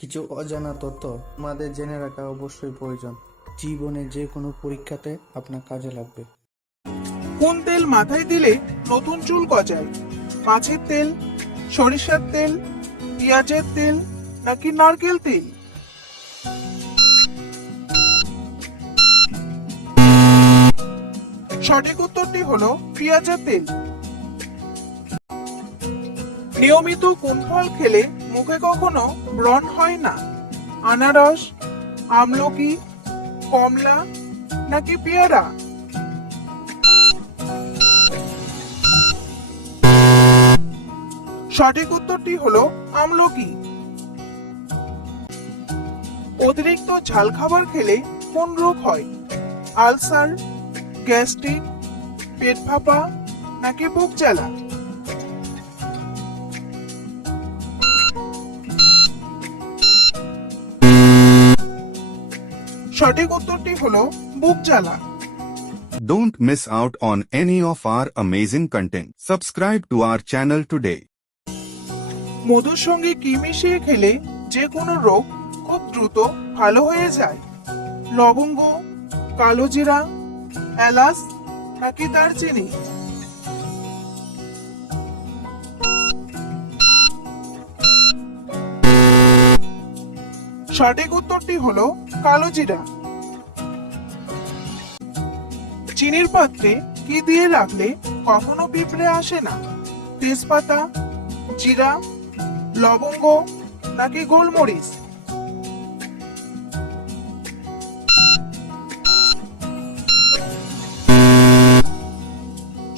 কিছু অজানা তথ্য আমাদের জেনে রাখা অবশ্যই প্রয়োজন। জীবনে যে কোনো পরীক্ষাতে আপনার কাজে লাগবে। কোন তেল মাথায় দিলে নতুন চুল গজায়? মাছের তেল, সরিষার তেল, পেঁয়াজের তেল নাকি নারকেল তেল? সঠিক উত্তরটি হলো পেঁয়াজের তেল। নিয়মিত কোন খেলে মুখে কখনো ব্রণ হয় না? আনারস, আমলকি, কমলা নাকি পেয়ারা? সঠিক উত্তরটি হলো আমলকি। অতিরিক্ত ঝাল খাবার খেলে কোন রোগ হয়। আলসার, গ্যাস্ট্রিক, পেট ফাঁপা নাকি বুক জ্বালা? সঠিক উত্তরটি হলো বুক জ্বালা Don't miss out on any of our amazing content. Subscribe to our channel today. মধুর সঙ্গে কি মিশিয়ে খেলে যে কোনো রোগ খুব দ্রুত ভালো হয়ে যায় লবঙ্গ কালোজিরা এলাচ নাকি দারচিনি সঠিক উত্তরটি হলো কালোজিরা চিনির পাত্রে কি দিয়ে রাখলে কখনো পিঁপড়ে আসে না? তেজপাতা, জিরা, লবঙ্গ নাকি গোলমরিচ?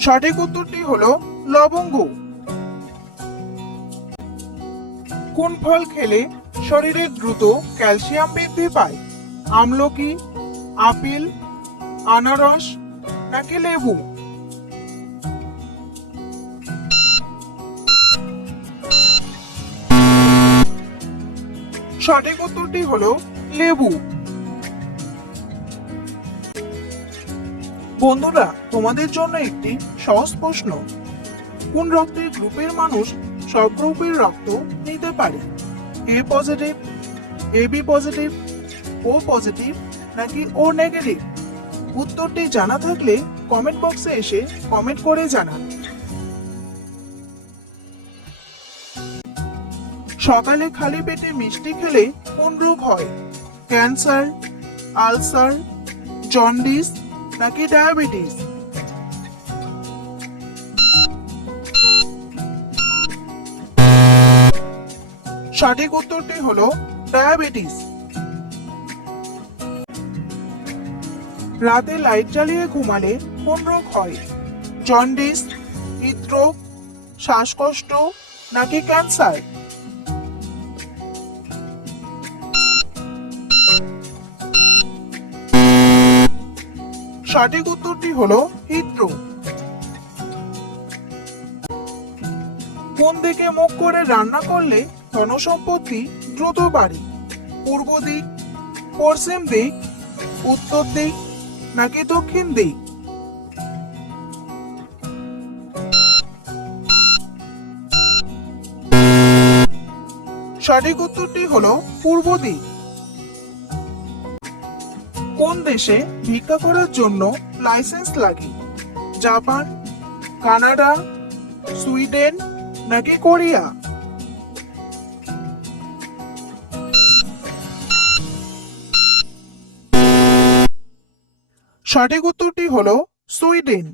সঠিক উত্তরটি হলো লবঙ্গ। কোন ফল খেলে শরীরে দ্রুত ক্যালসিয়াম বৃদ্ধি পায়? আমলকি, আপেল, আনারস নাকি লেবু? সঠিক উত্তরটি হলো লেবু। বন্ধুরা, তোমাদের জন্য একটি সহজ প্রশ্ন। কোন রক্তের গ্রুপের মানুষ সব গ্রুপের রক্ত নিতে পারে? A positive A B positive O positive নাকি ও নেগেটিভ উত্তরটি জানা থাকলে কমেন্ট বক্সে এসে কমেন্ট করে জানান। সকালে খালি পেটে মিষ্টি খেলে কোন রোগ হয়? ক্যান্সার আলসার জন্ডিস নাকি ডায়াবেটিস সঠিক উত্তরটি হলো ডায়াবেটিস রাতে লাইট জ্বালিয়ে ঘুমালে কোন রোগ হয়? জন্ডিস, হৃদরোগ, শ্বাসকষ্ট নাকি ক্যান্সার? সঠিক উত্তরটি হলো হৃদরোগ। কোন দিকে মুখ করে রান্না করলে ধনসম্পত্তি দ্রুত বাড়ে? পূর্ব দিক, পশ্চিম দিক, উত্তর দিক নাকি দক্ষিণ দিক সঠিক উত্তরটি হলো পূর্ব দিক। কোন দেশে ভিক্ষা করার জন্য লাইসেন্স লাগে? জাপান, কানাডা, সুইডেন নাকি কোরিয়া? সঠিক উত্তরটি হলো সুইডেন।